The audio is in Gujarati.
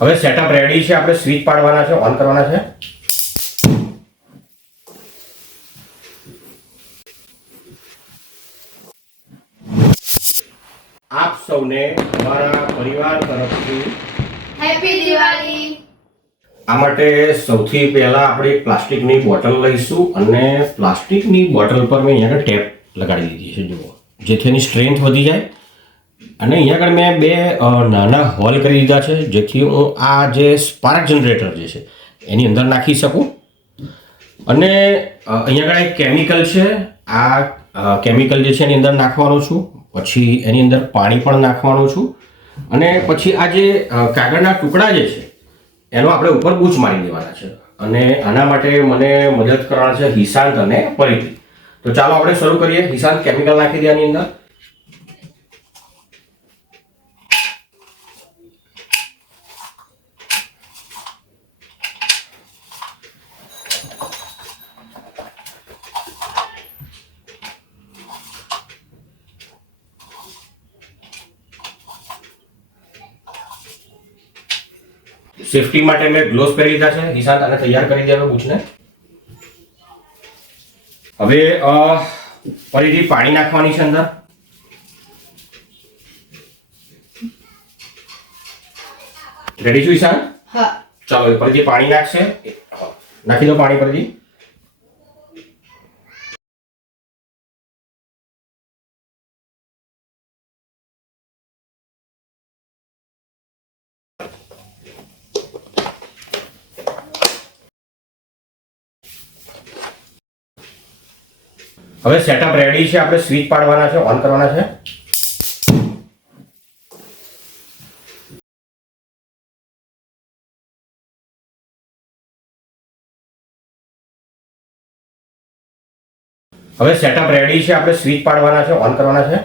હવે સેટઅપ રેડી છે, આપણે સ્વિચ પાડવાના છે, ઓન કરવાના છે. આપ સૌને અમારા પરિવાર તરફથી હેપી દિવાળી. આ માટે સૌથી પહેલા આપણે પ્લાસ્ટિકની બોટલ લઈશું અને પ્લાસ્ટિકની બોટલ પર મેં અહીંયા આગળ ટેપ લગાડી દીધી છે, જુઓ, જેથી એની સ્ટ્રેન્થ વધી જાય. અને અહીંયા આગળ મેં બે નાના હોલ કરી દીધા છે, જેથી હું આ જે સ્પાર્ક જનરેટર જે છે એની અંદર નાખી શકું. અને અહીંયા આગળ એક કેમિકલ છે, આ કેમિકલ જે છે એની અંદર નાખવાનો છું. પછી એની અંદર પાણી પણ નાખવાનું છું. અને પછી આ જે કાગળના ટુકડા જે છે એનો આપણે ઉપર બૂચ મારી દેવાના છે. અને આના માટે મને મદદ કરવાના છે હિશાંત અને પરિધિ. તો ચાલો આપણે શરૂ કરીએ. હિશાંત, કેમિકલ નાખી દે આની અંદર. સેફટી માટે મેં ગ્લોવ્સ પહેરી લીધા છે. હિશાંત, આને તૈયાર કરી દે હવે બૂચને. હવે ફરીથી પાણી નાખવાની છે અંદર. રેડી છું ઈશાન? હા. ચાલો ફરીથી પાણી નાખશે. નાખી દો પાણી ફરીથી. હવે સેટઅપ રેડી છે, આપણે સ્વિચ પાડવાના છે, ઓન કરવાના છે. હવે સેટઅપ રેડી છે, આપણે સ્વિચ પાડવાના છે, ઓન કરવાના છે.